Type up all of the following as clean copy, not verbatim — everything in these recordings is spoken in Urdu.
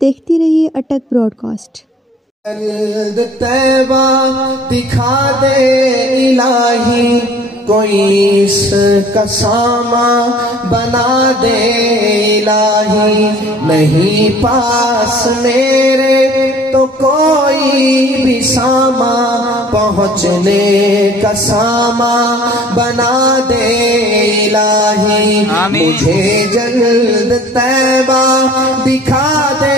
دیکھتی رہیے اٹک براڈ کاسٹ۔ جلد طیبہ دکھا دے الہی، کوئی اس کا سامان بنا دے الہی، نہیں پاس میرے تو کوئی بھی سامان، پہنچنے کا سامان بنا دے الہی، مجھے جلد طیبہ دکھا دے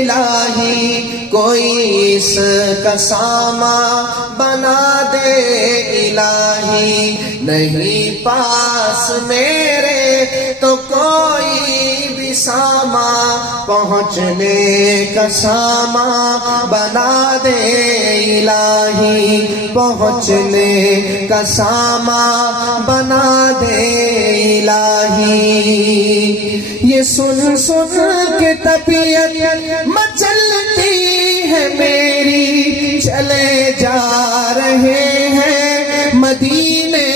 الہی، کوئی اس کا سامان بنا دے الہی، نہیں پاس میرے تو کوئی بھی سامان، پہنچنے کا سامان بنا دے الہی، پہنچنے کا سامان بنا دے الہی۔ یہ سن سن کے طبیعت مچلتی ہے میری، چلے جا رہے ہیں مدینے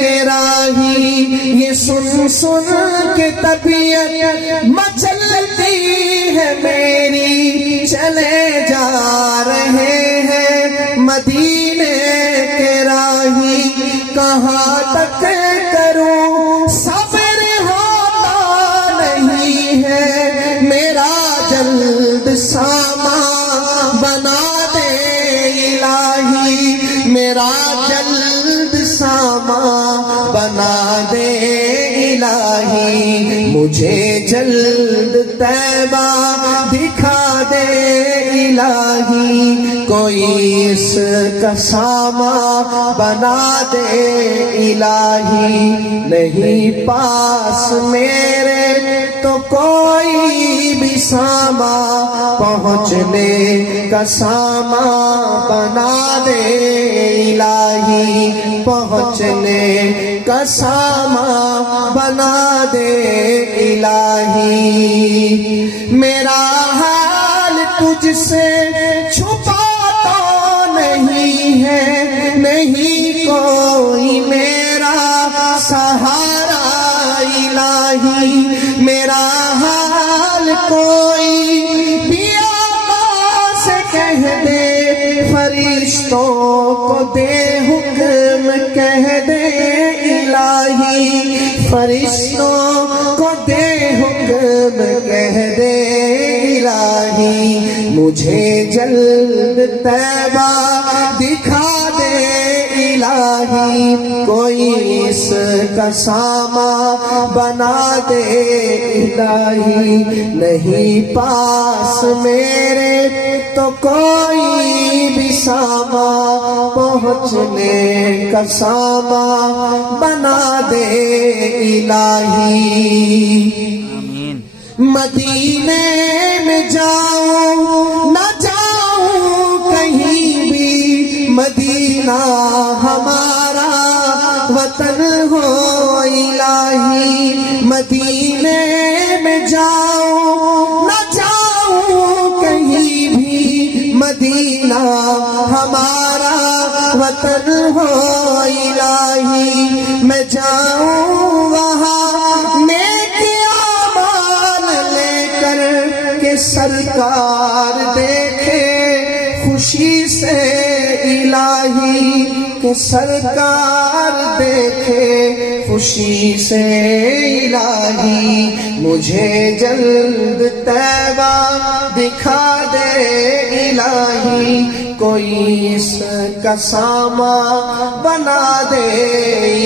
کے راہی، یہ سن سن کے طبیعت مچلتی ہے میری، چلے جا رہے ہیں مدینے کے راہی، کہاں تک کروں صبر ہوتا نہیں ہے، میرا جلد سامان بنا دے الہی، میرا جلد سامان بنا دے الہی، مجھے جلد طیبہ دکھا دے الہی، کوئی اس کا سامان بنا دے الہی، نہیں پاس میرے تو کوئی بھی سامان، پہنچنے کا سامان بنا دے الہی، پہنچنے کا سامان بنا دے الہی، میرا حال تجھ سے چھپا تو نہیں ہے، نہیں کوئی میرا سہارا الہی، میرا حال کوئی بھی آقا سے کہہ دے، فرشتوں کو دے حکم کہہ دے الہی، فرشتوں کو دے حکم کہہ دے الہی، مجھے جلد طیبہ دکھا دے الہی، کوئی اس کا سامان بنا دے الہی، نہیں پاس میرے تو کوئی بھی سامان، پہنچنے کا سامان بنا دے الہی، مدینے میں جاؤں نہ جاؤں کہیں بھی، مدینہ ہمارا وطن ہو الہی، مدینے میں جاؤں نہ جاؤں کہیں بھی، مدینہ ہمارا وطن ہو الہی، میں جاؤں وہاں نیک اعمال لے کر کہ سرکار دیکھے خوشی سے الہی، کہ سرکار دیکھے خوشی سے الہی، مجھے جلد طیبہ دکھا دے الہی، کوئی اس کا سامان بنا دے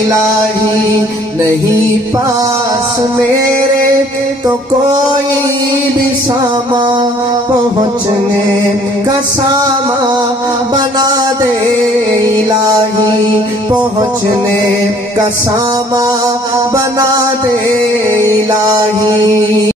الہی، نہیں پاس میرے تو کوئی بھی سامان، پہنچنے کا سامان بنا دے الہی، پہنچنے کا سامان بنا دے الہی۔